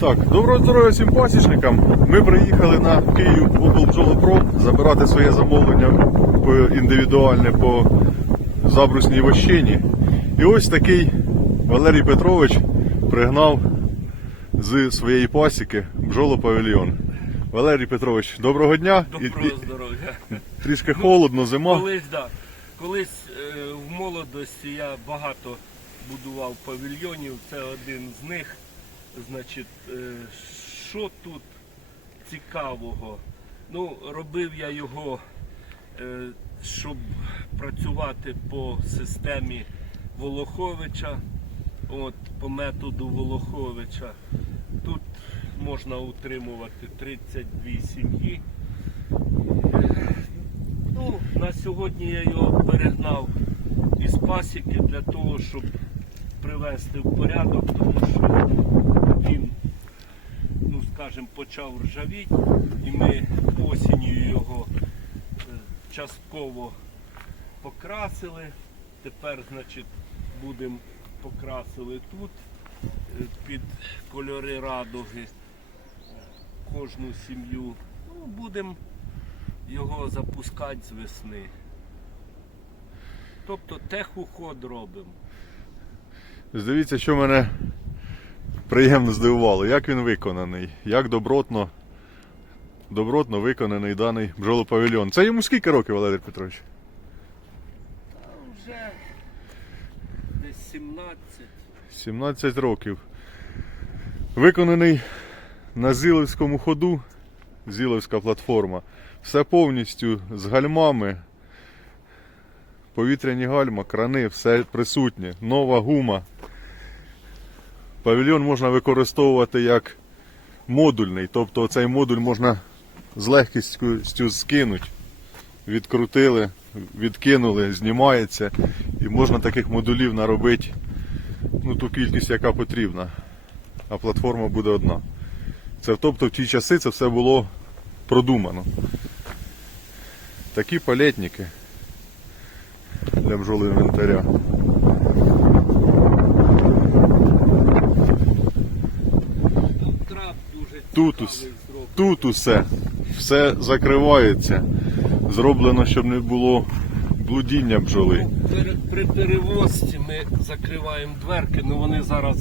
Так, доброго здоров'я всім пасічникам. Ми приїхали на Київ в облбджолопром забирати своє замовлення по індивідуальне по забрусній вощині. І ось такий Валерій Петрович пригнав з своєї пасіки бджолопавільйон. Валерій Петрович, доброго дня. Доброго і- здоров'я. трішки холодно, зима. Колись, да, колись е, в молодості я багато будував павільйонів, це один з них. Значить, е, що тут цікавого? Ну, робив я його, е, щоб працювати по системі Волоховича, от, по методу Волоховича. Тут можна утримувати 32 сім'ї. Ну, на сьогодні я його перегнав із пасіки для того, щоб привести в порядок, тому що скажімо, почав ржавіти, і ми осінню його е, частково покрасили. Тепер, значить, будемо покрасили тут е, під кольори радуги кожну сім'ю. Ну, будемо його запускати з весни. Тобто техуход робимо. Дивіться, що в мене приємно здивувало, як він виконаний, як добротно, добротно виконаний даний бджолопавільйон. Це йому скільки років, Валерій Петрович? Та вже десь 17. 17 років. Виконаний на Зіловському ходу, Зіловська платформа. Все повністю з гальмами. Повітряні гальма, крани, все присутнє. Нова гума. Павільйон можна використовувати як модульний, тобто цей модуль можна з легкістю скинути. Відкрутили, відкинули, знімається. І можна таких модулів наробити ну, ту кількість, яка потрібна. А платформа буде одна. Це тобто в ті часи це все було продумано. Такі палетники для бджоли інвентаря. Тут трап дуже Тут цікавий ус- зроблений. Тут усе, все закривається. Зроблено, щоб не було блудіння бджоли. При, при перевозці ми закриваємо дверки, ну вони зараз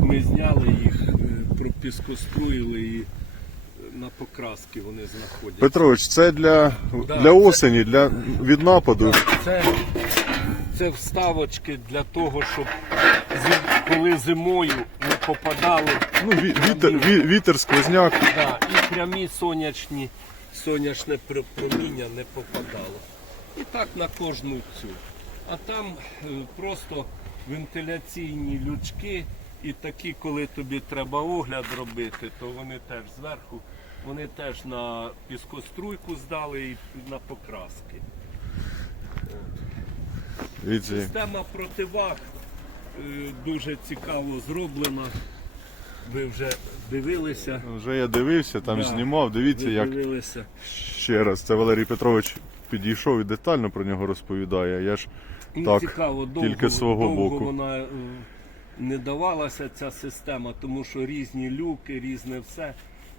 ми зняли їх, е, пропіскоструїли і на покраски вони знаходяться. Петрович, це для, Да, для це- осені, для, від нападу. Це, це вставочки для того, щоб коли зимою попадали Ну, ві- вітер, ві- вітер, сквозняк. да, і прямі сонячні, сонячне пр- проміння не попадало. І так на кожну цю. А там е, просто вентиляційні лючки, і такі, коли тобі треба огляд робити, то вони теж зверху, вони теж на піскоструйку здали і на покраски. Дивіться, Система противаг дуже цікаво зроблена. Ви вже дивилися. вже я дивився, там Да. знімав. Дивіться, ви як дивилися. ще раз. Це Валерій Петрович підійшов і детально про нього розповідає. Я ж Ну, так, цікаво, довго, тільки свого довго боку. вона е, не давалася ця система, тому що різні люки, різне все.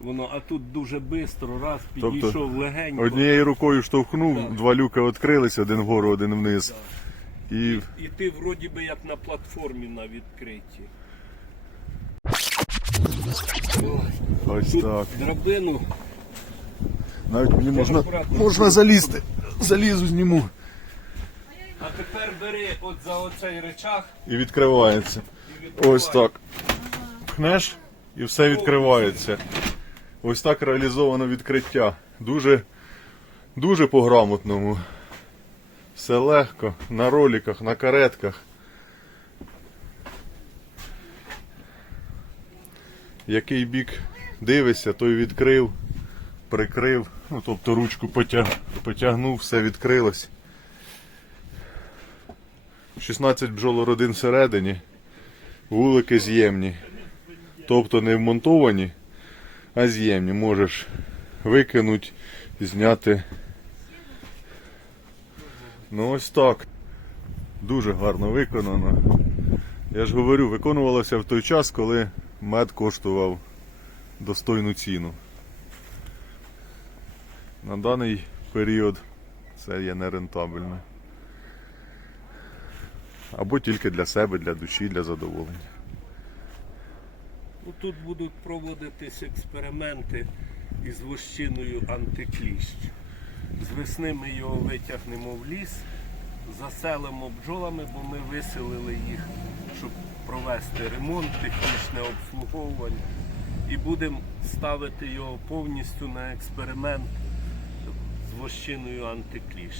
Воно, а тут дуже швидко, раз Тобто підійшов легенько. Однією рукою штовхнув, два люки відкрилися, один вгору, один вниз. І І ти вроді би як на платформі на відкритті. ось Тут так. драбину Навіть мені можна, можна залізти. Залізу зніму. А тепер бери от за оцей речах І відкривається. і. Ось так. Пхнеш і все відкривається. Ось так реалізовано відкриття. Дуже, дуже по-грамотному. Все легко, на роликах, на каретках. Який бік дивишся, той відкрив, прикрив, ну тобто ручку потяг, потягнув, все відкрилось. 16 бджолородин всередині, вулики з'ємні. Тобто не вмонтовані, а з'ємні. Можеш викинути, зняти. Ну ось так. Дуже гарно виконано. Я ж говорю, виконувалося в той час, коли мед коштував достойну ціну. На даний період це є нерентабельно. Або тільки для себе, для душі, для задоволення. Тут будуть проводитись експерименти із вощиною антикліщ. З весни ми його витягнемо в ліс, заселимо бджолами, бо ми виселили їх, щоб провести ремонт, технічне обслуговування. І будемо ставити його повністю на експеримент з вощиною антикліщ.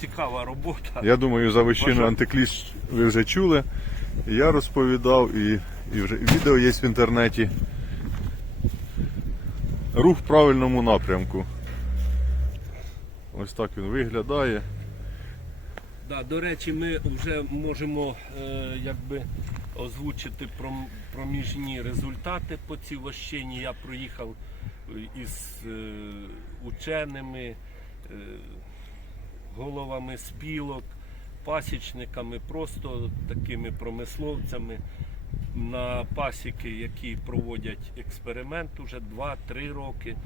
Цікава робота. Я думаю, за вищину антикліщ ви вже чули. Я розповідав, і, і вже відео є в інтернеті. Рух в правильному напрямку. Ось так він виглядає. Да, до речі, ми вже можемо е, якби озвучити проміжні результати по цій вощині. Я проїхав е, із е, ученими, е, головами спілок, пасічниками, просто такими промисловцями на пасіки, які проводять експеримент уже 2-3 роки.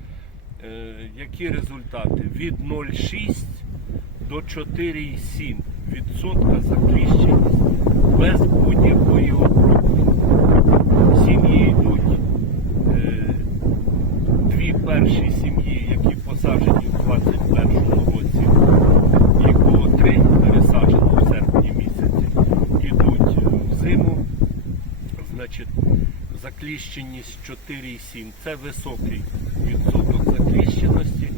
Е, які результати? Від 0,6 до 4,7 відсотка закліщеність без будь-якої обробки. Сім'ї йдуть. Е, дві перші сім'ї, які посаджені в 21 році, їх було три пересаджено в серпні місяці, ідуть в зиму, значить, закліщеність 4,7 це високий відсоток закліщеності.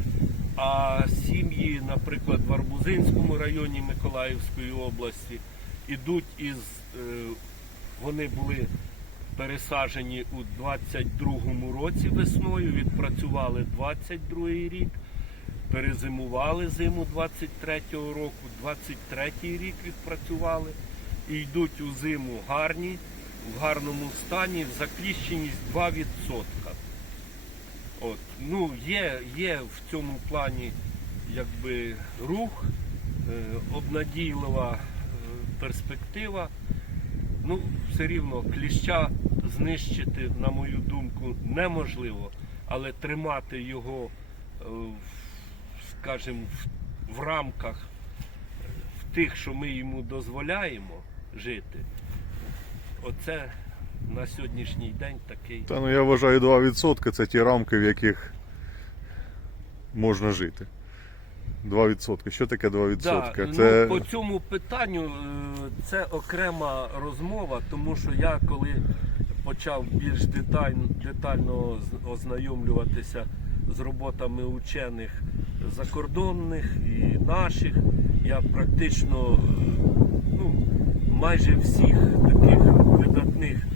А сім'ї, наприклад, в Арбузинському районі Миколаївської області, ідуть із, е, вони були пересаджені у 22-му році весною, відпрацювали 22-й рік, перезимували зиму 23-го року, 23-й рік відпрацювали і йдуть у зиму гарні, в гарному стані, в закліщеність 2%. От, ну, є, є в цьому плані якби рух, е, обнадійлива е, перспектива. Ну, все рівно кліща знищити, на мою думку, неможливо, але тримати його, е, скажімо, в, в рамках е, в тих, що ми йому дозволяємо жити, оце на сьогоднішній день такий. Та ну я вважаю 2% це ті рамки, в яких можна жити. 2%. Що таке 2%? Да, це ну, по цьому питанню е, це окрема розмова, тому що я коли почав більш детально, детально ознайомлюватися з роботами учених закордонних і наших, я практично е, ну, майже всіх таких видатних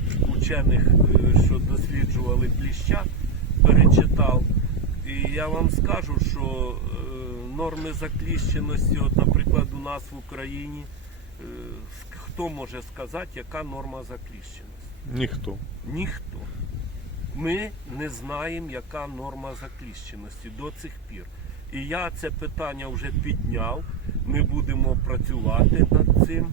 учених, е, що досліджували кліща, перечитав. І я вам скажу, що е, норми закліщеності, от, наприклад, у нас в Україні, е, хто може сказати, яка норма закліщеності? ніхто. Ніхто. Ми не знаємо, яка норма закліщеності до цих пір. І я це питання вже підняв. Ми будемо працювати над цим,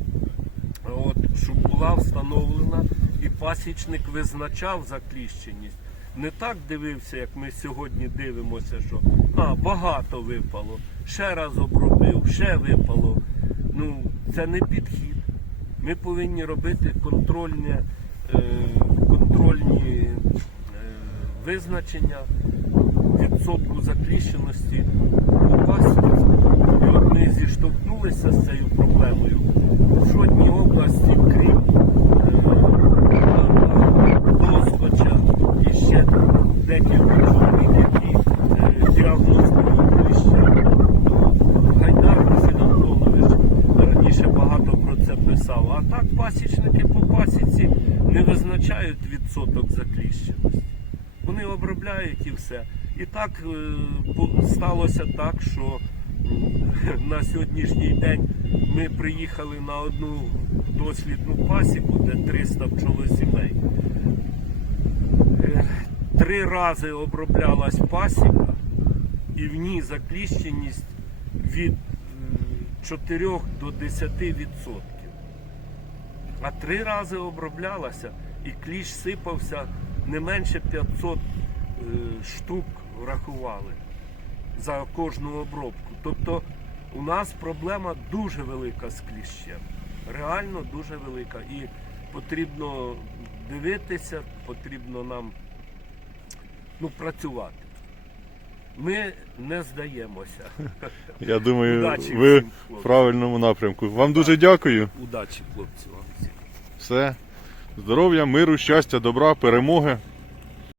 от, щоб була встановлена і пасічник визначав закліщеність. Не так дивився, як ми сьогодні дивимося, що а, багато випало, ще раз обробив, ще випало. Ну, це не підхід. Ми повинні робити контрольне, е, контрольні е, визначення відсотку закліщеності у пасіці. І от ми зіштовхнулися з цією проблемою. В жодній області, крім е, Доскоча і ще декілька чоловік, які е, діагностують кліща. Гайдар Василь Антонович раніше багато про це писав. А так пасічники по пасіці не визначають відсоток закліщеності. Вони обробляють все. І так е, сталося так, що на сьогоднішній день ми приїхали на одну дослідну пасіку, де 300 пчолосімей. Е, Три рази оброблялась пасіка, і в ній закліщеність від 4 до 10 відсотків. А три рази оброблялася, і кліщ сипався не менше 500 е, штук рахували за кожну обробку. Тобто у нас проблема дуже велика з кліщем. Реально дуже велика. І потрібно дивитися, потрібно нам ну, працювати. Ми не здаємося. Я думаю, Удачі ви всім, в правильному напрямку. Вам дуже дякую. Удачі, хлопці, вам всім. Все. Здоров'я, миру, щастя, добра, перемоги.